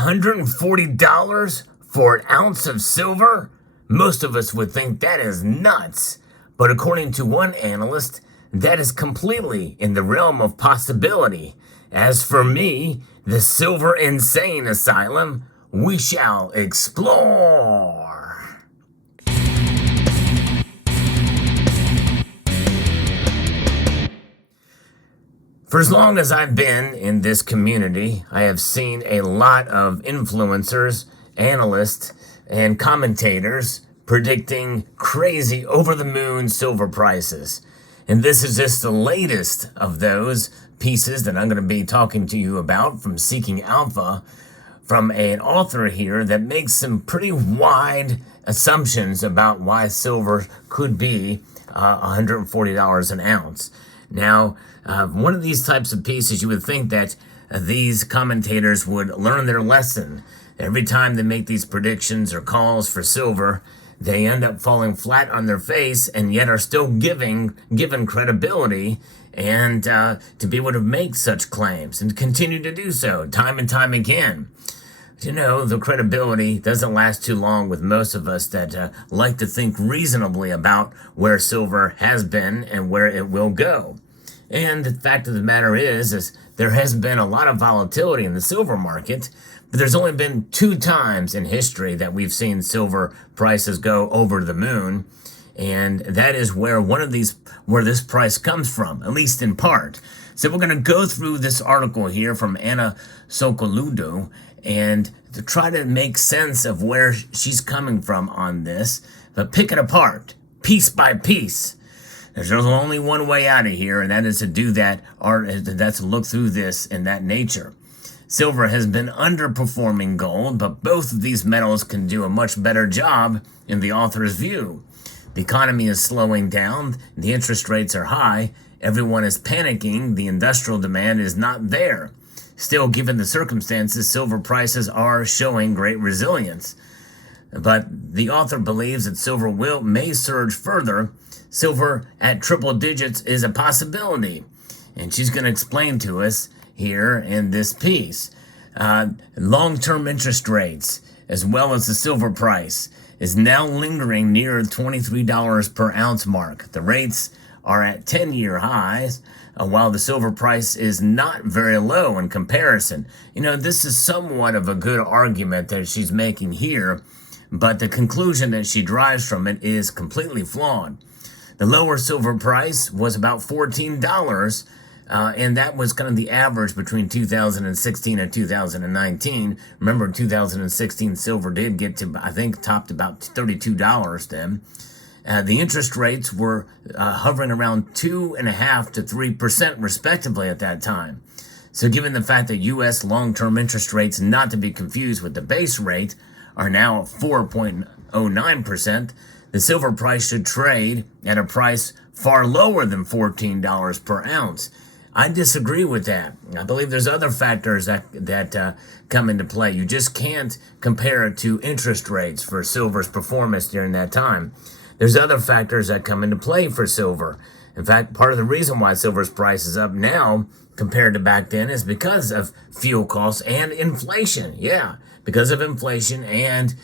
$140 for an ounce of silver? Most of us would think that is nuts. But according to one analyst, that is completely in the realm of possibility. As for me, the Silver Insane Asylum, we shall explore. For as long as I've been in this community, I have seen a lot of influencers, analysts, and commentators predicting crazy over-the-moon silver prices. And this is just the latest of those pieces that I'm going to be talking to you about from Seeking Alpha, from an author here that makes some pretty wide assumptions about why silver could be $140 an ounce. Now, one of these types of pieces, you would think that these commentators would learn their lesson. Every time they make these predictions or calls for silver, they end up falling flat on their face and yet are still given credibility and to be able to make such claims and continue to do so time and time again. You know, the credibility doesn't last too long with most of us that like to think reasonably about where silver has been and where it will go. And the fact of the matter is there has been a lot of volatility in the silver market, but there's only been 2 times in history that we've seen silver prices go over the moon. And that is where where this price comes from, at least in part. So we're going to go through this article here from Anna Sokoludo and to try to make sense of where she's coming from on this, but pick it apart, piece by piece. There's only one way out of here, and that is to do that, or that's to look through this in that nature. Silver has been underperforming gold, but both of these metals can do a much better job in the author's view. The economy is slowing down, the interest rates are high, everyone is panicking, the industrial demand is not there. Still, given the circumstances, silver prices are showing great resilience. But the author believes that silver may surge further. Silver at triple digits is a possibility. And she's going to explain to us here in this piece. Long-term interest rates, as well as the silver price, is now lingering near $23 per ounce mark. The rates are at 10-year highs, while the silver price is not very low in comparison. You know, this is somewhat of a good argument that she's making here, but the conclusion that she derives from it is completely flawed. The lower silver price was about $14, and that was kind of the average between 2016 and 2019. Remember, in 2016, silver did get to, I think, topped about $32 then. The interest rates were hovering around 2.5% to 3% respectively at that time. So given the fact that U.S. long-term interest rates, not to be confused with the base rate, are now at 4.09%, the silver price should trade at a price far lower than $14 per ounce. I disagree with that. I believe there's other factors that come into play. You just can't compare it to interest rates for silver's performance during that time. There's other factors that come into play for silver. In fact, part of the reason why silver's price is up now compared to back then is because of fuel costs and inflation. Yeah, because of inflation and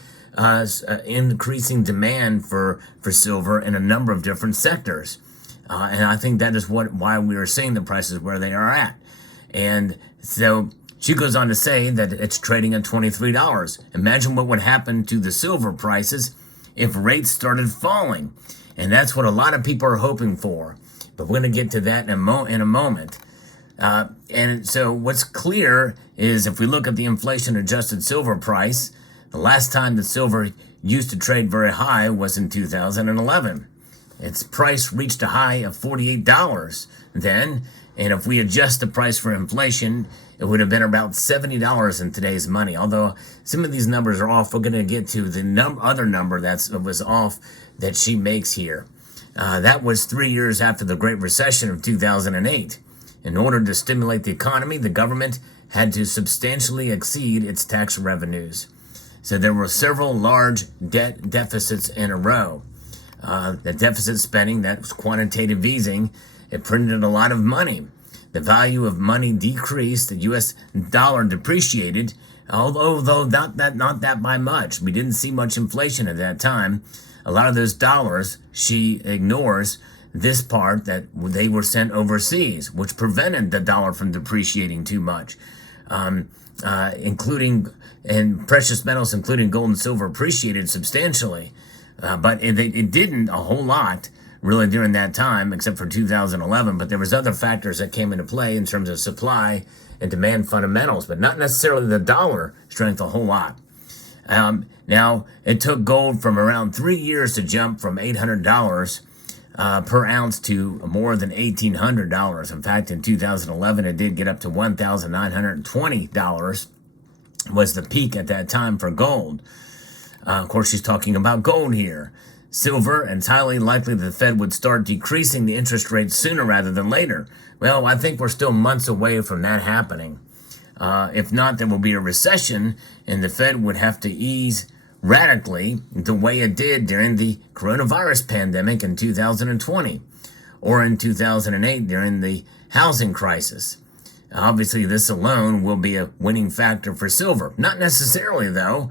increasing demand for silver in a number of different sectors. And I think that is why we are seeing the prices where they are at. And so she goes on to say that it's trading at $23. Imagine what would happen to the silver prices if rates started falling. And that's what a lot of people are hoping for. But we're going to get to that in a moment. And so what's clear is if we look at the inflation-adjusted silver price, the last time that silver used to trade very high was in 2011. Its price reached a high of $48 then, and if we adjust the price for inflation, it would have been about $70 in today's money. Although some of these numbers are off, we're going to get to the other number that was off that she makes here. That was 3 years after the Great Recession of 2008. In order to stimulate the economy, the government had to substantially exceed its tax revenues. So there were several large debt deficits in a row. The deficit spending, that was quantitative easing, it printed a lot of money. The value of money decreased, the U.S. dollar depreciated, although not that by much. We didn't see much inflation at that time. A lot of those dollars, she ignores this part that they were sent overseas, which prevented the dollar from depreciating too much, including and precious metals, including gold and silver, appreciated substantially, but it didn't a whole lot really during that time, except for 2011. But there was other factors that came into play in terms of supply and demand fundamentals, but not necessarily the dollar strength a whole lot. Now, it took gold from around 3 years to jump from $800 per ounce to more than $1,800. In fact, in 2011, it did get up to $1,920 was the peak at that time for gold. Of course, she's talking about gold here. Silver, and it's highly likely that the Fed would start decreasing the interest rate sooner rather than later. Well, I think we're still months away from that happening. If not, there will be a recession, and the Fed would have to ease radically the way it did during the coronavirus pandemic in 2020 or in 2008 during the housing crisis. Obviously, this alone will be a winning factor for silver. Not necessarily, though.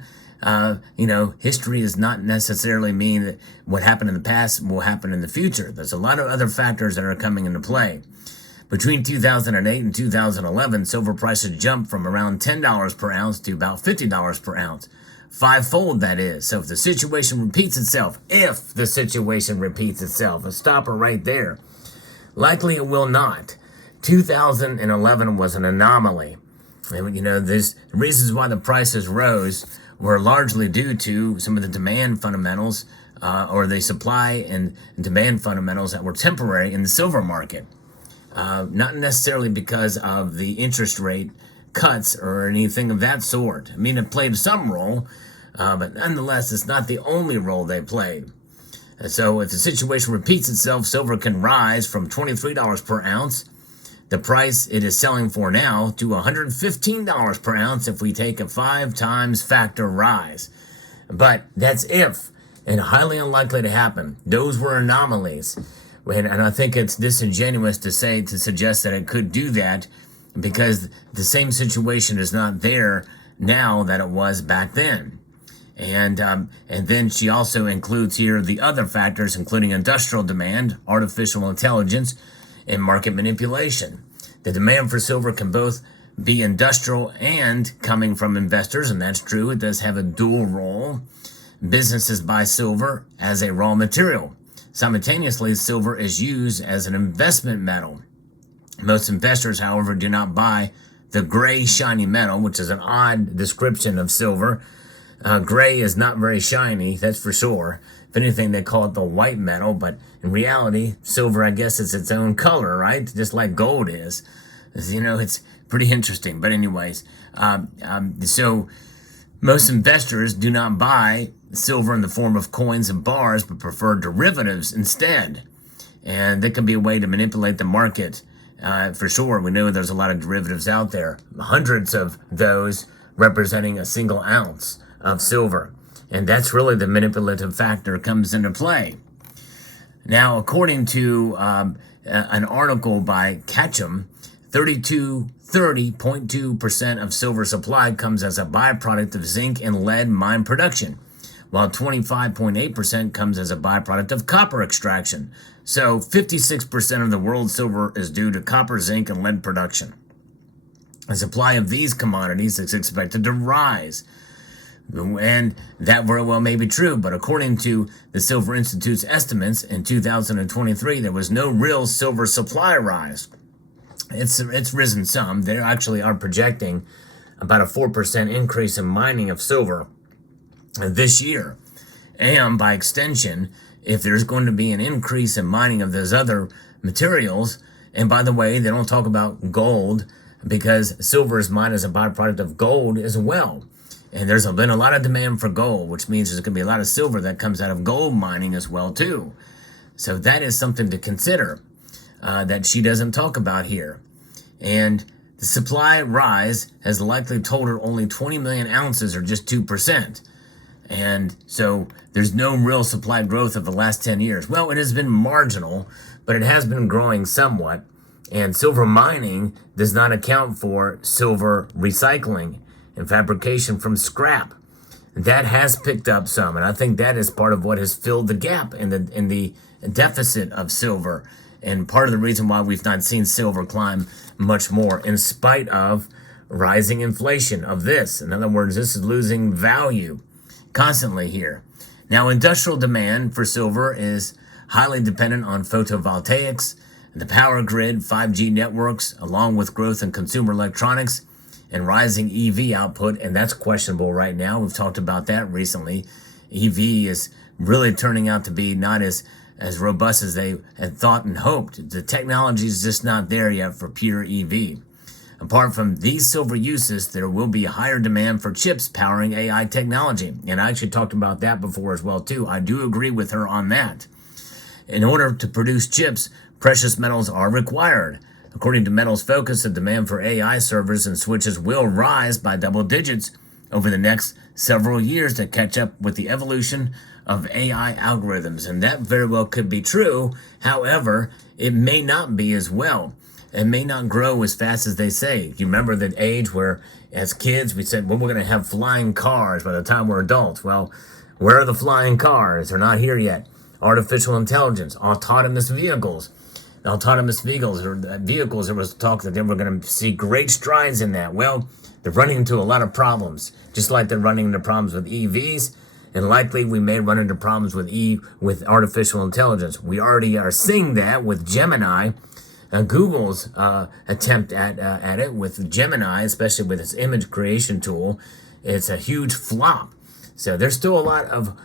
History does not necessarily mean that what happened in the past will happen in the future. There's a lot of other factors that are coming into play. Between 2008 and 2011, silver prices jumped from around $10 per ounce to about $50 per ounce. Fivefold, that is. So if the situation repeats itself, let's stop her right there. Likely it will not. 2011 was an anomaly. The reasons why the prices rose were largely due to some of the demand fundamentals or the supply and demand fundamentals that were temporary in the silver market. Not necessarily because of the interest rate cuts or anything of that sort. I mean, it played some role, but nonetheless, it's not the only role they played. So if the situation repeats itself, silver can rise from $23 per ounce, the price it is selling for now, to $115 per ounce if we take a 5 times factor rise. But that's if, and highly unlikely to happen. Those were anomalies. And I think it's disingenuous to suggest that it could do that, because the same situation is not there now that it was back then. And then she also includes here the other factors, including industrial demand, artificial intelligence, and market manipulation. The demand for silver can both be industrial and coming from investors, and that's true. It does have a dual role. Businesses buy silver as a raw material. Simultaneously, silver is used as an investment metal. Most investors, however, do not buy the gray shiny metal, which is an odd description of silver. Gray is not very shiny, that's for sure. If anything, they call it the white metal, but in reality, silver, I guess, is its own color, right? Just like gold is. It's pretty interesting. But anyways, so most investors do not buy silver in the form of coins and bars, but prefer derivatives instead. And that can be a way to manipulate the market. For sure, we know there's a lot of derivatives out there, hundreds of those representing a single ounce of silver. And that's really the manipulative factor comes into play. Now, according to an article by Ketchum, 30.2% of silver supply comes as a byproduct of zinc and lead mine production, while 25.8% comes as a byproduct of copper extraction. So 56% of the world's silver is due to copper, zinc, and lead production. The supply of these commodities is expected to rise. And that very well may be true, but according to the Silver Institute's estimates, in 2023, there was no real silver supply rise. It's risen some. They actually are projecting about a 4% increase in mining of silver this year. And by extension, if there's going to be an increase in mining of those other materials, and by the way, they don't talk about gold because silver is mined as a byproduct of gold as well. And there's been a lot of demand for gold, which means there's going to be a lot of silver that comes out of gold mining as well, too. So that is something to consider that she doesn't talk about here. And the supply rise has likely totaled only 20 million ounces, or just 2%. And so there's no real supply growth of the last 10 years. Well, it has been marginal, but it has been growing somewhat. And silver mining does not account for silver recycling. and fabrication from scrap. That has picked up some, and I think that is part of what has filled the gap in the deficit of silver, and part of the reason why we've not seen silver climb much more in spite of rising inflation of this. In other words, this is losing value constantly here. Now, industrial demand for silver is highly dependent on photovoltaics, the power grid, 5G networks, along with growth in consumer electronics and rising EV output, and that's questionable right now. We've talked about that recently. EV is really turning out to be not as robust as they had thought and hoped. The technology is just not there yet for pure EV. Apart from these silver uses, there will be higher demand for chips powering AI technology. And I actually talked about that before as well, too. I do agree with her on that. In order to produce chips, precious metals are required. According to Metals Focus, the demand for AI servers and switches will rise by double digits over the next several years to catch up with the evolution of AI algorithms. And that very well could be true. However, it may not be as well. It may not grow as fast as they say. You remember that age where, as kids, we said, well, we're going to have flying cars by the time we're adults. Well, where are the flying cars? They're not here yet. Artificial intelligence, autonomous vehicles. Autonomous vehicles, there was talk that they were going to see great strides in that. Well, they're running into a lot of problems, just like they're running into problems with EVs, and likely we may run into problems with artificial intelligence. We already are seeing that with Gemini. Google's attempt at it with Gemini, especially with its image creation tool, it's a huge flop. So there's still a lot of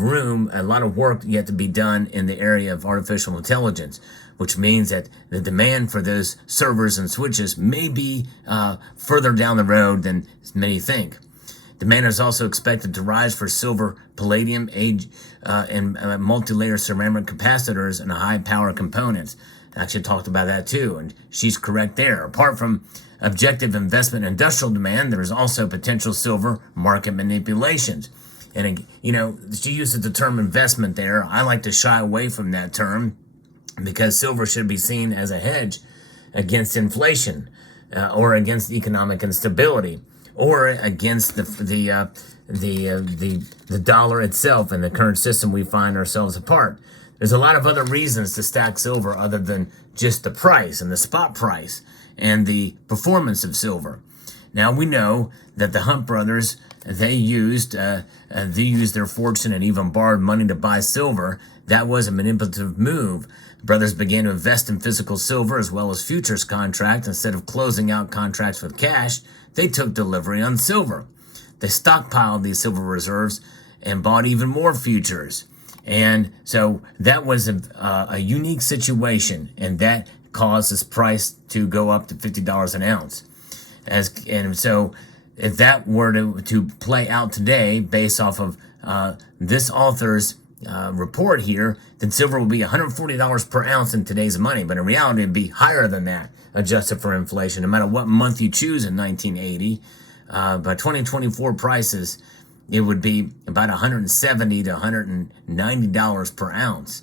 room, a lot of work yet to be done in the area of artificial intelligence, which means that the demand for those servers and switches may be further down the road than many think. Demand is also expected to rise for silver, palladium, and multi-layer ceramic capacitors and high power components. I actually talked about that too, and she's correct there. Apart from objective investment and industrial demand, there is also potential silver market manipulations. And, she uses the term investment there. I like to shy away from that term because silver should be seen as a hedge against inflation or against economic instability or against the dollar itself and the current system we find ourselves apart. There's a lot of other reasons to stack silver other than just the price and the spot price and the performance of silver. Now, we know that the Hunt brothers, they used their fortune and even borrowed money to buy silver. That was a manipulative move. The brothers began to invest in physical silver as well as futures contracts. Instead of closing out contracts with cash, they took delivery on silver. They stockpiled these silver reserves and bought even more futures. And so that was a unique situation, and that caused this price to go up to $50 an ounce. And so if that were to play out today based off of this author's report here, then silver will be $140 per ounce in today's money. But in reality, it'd be higher than that, adjusted for inflation, no matter what month you choose in 1980. By 2024 prices, it would be about $170 to $190 per ounce.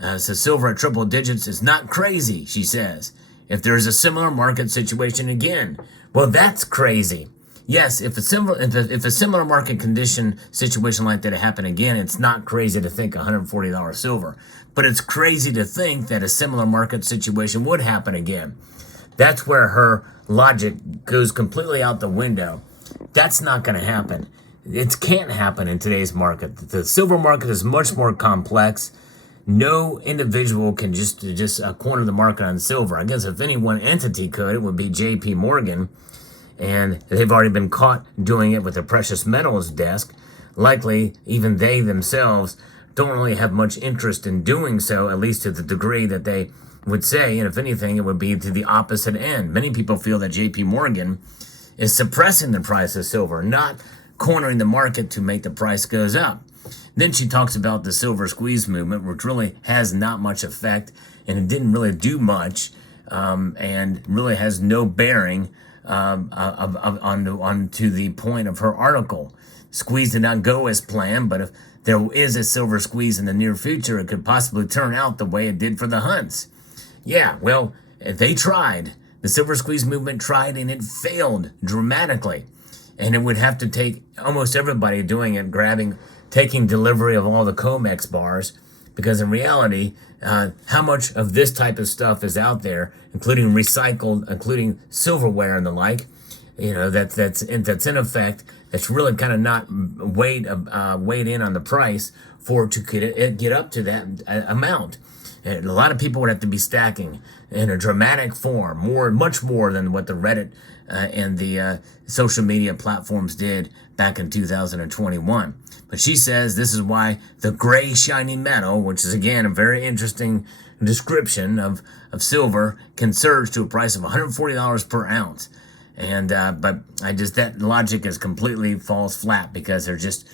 So silver at triple digits is not crazy, she says. If there's a similar market situation again, well, that's crazy. Yes, if a similar market condition situation like that happened again, it's not crazy to think $140 silver. But it's crazy to think that a similar market situation would happen again. That's where her logic goes completely out the window. That's not going to happen. It can't happen in today's market. The silver market is much more complex. No individual can just corner the market on silver. I guess if any one entity could, it would be J.P. Morgan. And they've already been caught doing it with the precious metals desk. Likely, even they themselves don't really have much interest in doing so, at least to the degree that they would say. And if anything, it would be to the opposite end. Many people feel that J.P. Morgan is suppressing the price of silver, not cornering the market to make the price goes up. Then she talks about the silver squeeze movement, which really has not much effect, and it didn't really do much, and really has no bearing onto the point of her article. Squeeze did not go as planned, but if there is a silver squeeze in the near future, it could possibly turn out the way it did for the Hunts. Yeah, well, they tried. The silver squeeze movement tried, and it failed dramatically. And it would have to take almost everybody doing it, taking delivery of all the COMEX bars, because in reality, how much of this type of stuff is out there, including recycled, including silverware and the like, that's in effect, that's really kind of not weighed in on the price for it to get up to that amount. And a lot of people would have to be stacking in a dramatic form, much more than what the Reddit and the social media platforms did back in 2021. But she says this is why the gray shiny metal, which is again a very interesting description of silver, can surge to a price of $140 per ounce. And but that logic is completely falls flat, because it's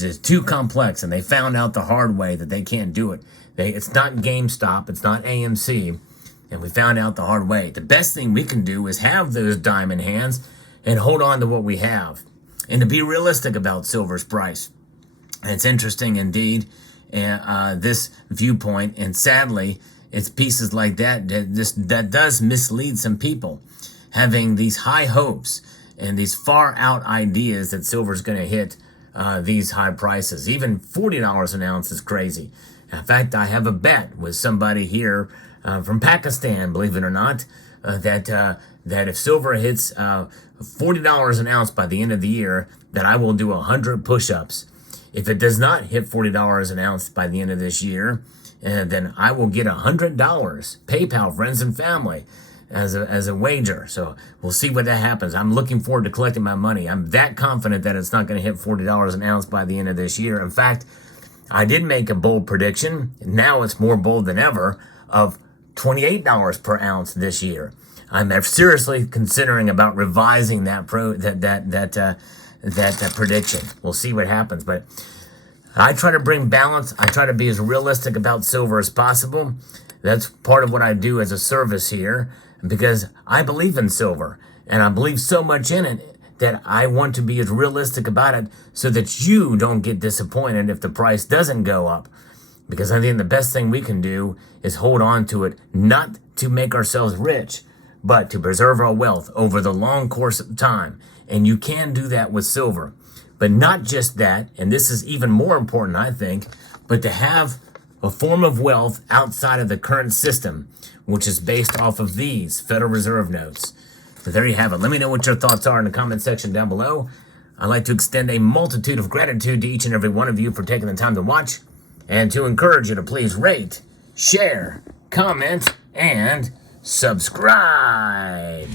just too complex, and they found out the hard way that they can't do it. It's not GameStop, it's not AMC, and we found out the hard way. The best thing we can do is have those diamond hands and hold on to what we have, and to be realistic about silver's price. And it's interesting indeed, this viewpoint, and sadly, it's pieces like that does mislead some people, having these high hopes and these far out ideas that silver's going to hit these high prices. Even $40 an ounce is crazy. In fact, I have a bet with somebody here from Pakistan, believe it or not, that if silver hits $40 an ounce by the end of the year, that I will do 100 push-ups. If it does not hit $40 an ounce by the end of this year, then I will get $100, PayPal, friends and family, as a wager. So we'll see what that happens. I'm looking forward to collecting my money. I'm that confident that it's not going to hit $40 an ounce by the end of this year. In fact, I did make a bold prediction. Now it's more bold than ever, of $28 per ounce this year. I'm seriously considering about revising that prediction. We'll see what happens, but I try to bring balance. I try to be as realistic about silver as possible. That's part of what I do as a service here, because I believe in silver, and I believe so much in it that I want to be as realistic about it so that you don't get disappointed if the price doesn't go up. Because I think the best thing we can do is hold on to it, not to make ourselves rich, but to preserve our wealth over the long course of time. And you can do that with silver. But not just that, and this is even more important, I think, but to have a form of wealth outside of the current system, which is based off of these Federal Reserve notes. So there you have it. Let me know what your thoughts are in the comment section down below. I'd like to extend a multitude of gratitude to each and every one of you for taking the time to watch, and to encourage you to please rate, share, comment, and subscribe.